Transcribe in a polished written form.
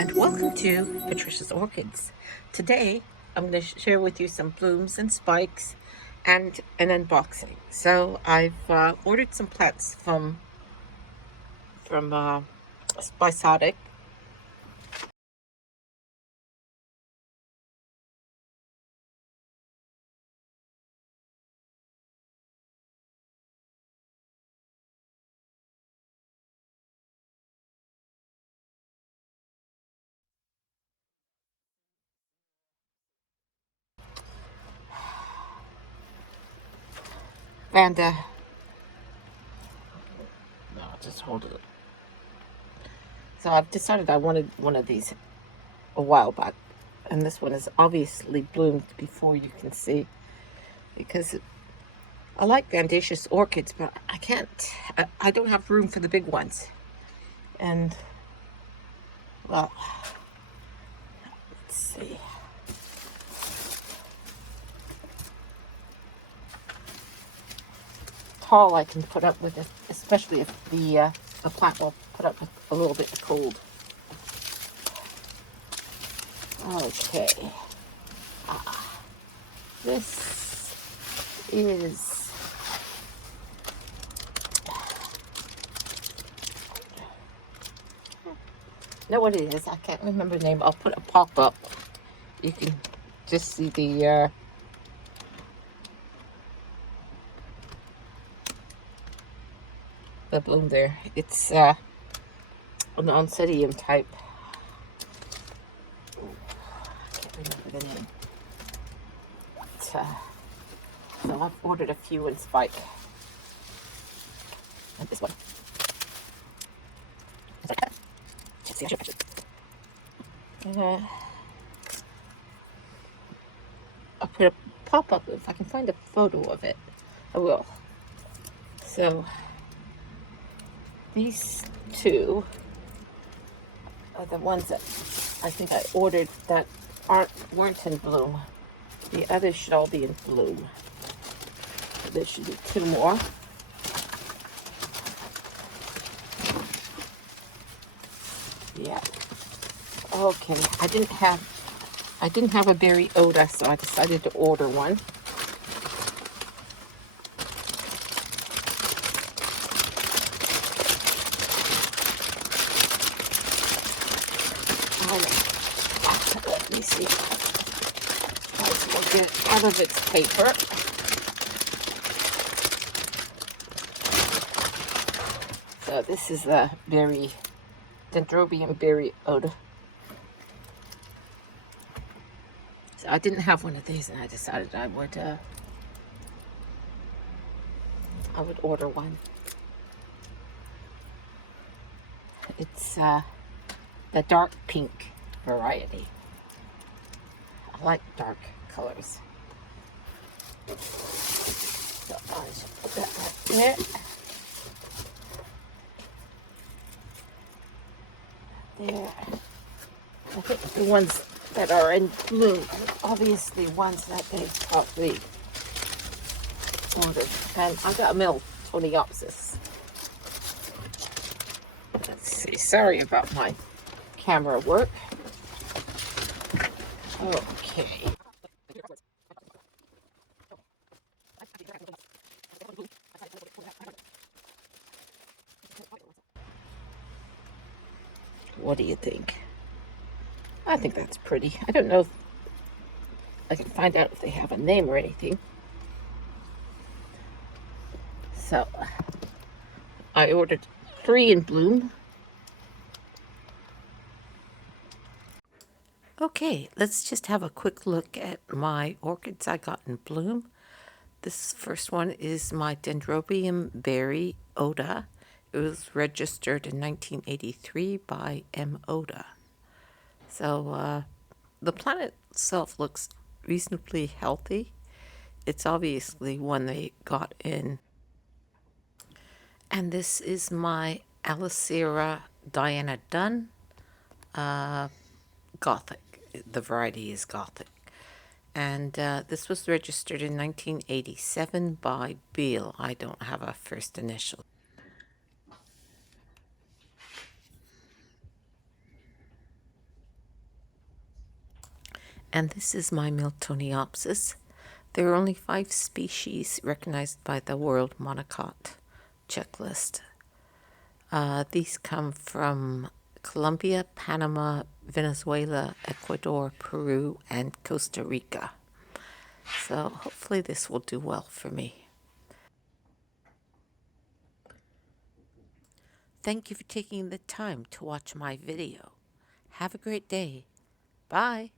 and welcome to Patricia's Orchids. Today I'm going to share with you some blooms and spikes and an unboxing. So I've ordered some plants from Spicesotic. And no, I'll just hold it. So I've decided I wanted one of these a while back, and this one is obviously bloomed before you can see, because I like Gandatious orchids, but I can't, I don't have room for the big ones. And, well, let's see. Tall I can put up with it, especially if the plant will put up with a little bit cold. Okay. This is know what it is. I can't remember the name. I'll put a pop-up. You can just see the bloom there. It's an oncidium type. I can't remember the name. So I've ordered a few in spike. And this one. See, I should I'll put a pop-up if I can find a photo of it. I will. So these two are the ones that I think I ordered that weren't in bloom. The others should all be in bloom. So there should be two more. Yeah. Okay. I didn't have a berry Oda, so I decided to order one. Let me see. Let's get it out of its paper. So this is a berry, Dendrobium Berry Oda. So I didn't have one of these, and I decided I would order one. It's the dark pink variety. I like dark colors. So I should put that right there. There. I think the ones that are in bloom are obviously ones that they probably ordered. And I got a Miltoniopsis. Let's see. Sorry about my camera work. Okay. What do you think? I think that's pretty. I don't know if I can find out if they have a name or anything. So I ordered 3 in bloom. Okay, let's just have a quick look at my orchids I got in bloom. This first one is my Dendrobium Berry Oda. It was registered in 1983 by M. Oda. So the plant itself looks reasonably healthy. It's obviously one they got in. And this is my Aliceara Diana Dunn, Gothic. The variety is Gothic. And this was registered in 1987 by Beale. I don't have a first initial. And this is my Miltoniopsis. There are only 5 species recognized by the World Monocot checklist. These come from Colombia, Panama, Venezuela, Ecuador, Peru, and Costa Rica. So hopefully this will do well for me. Thank you for taking the time to watch my video. Have a great day. Bye.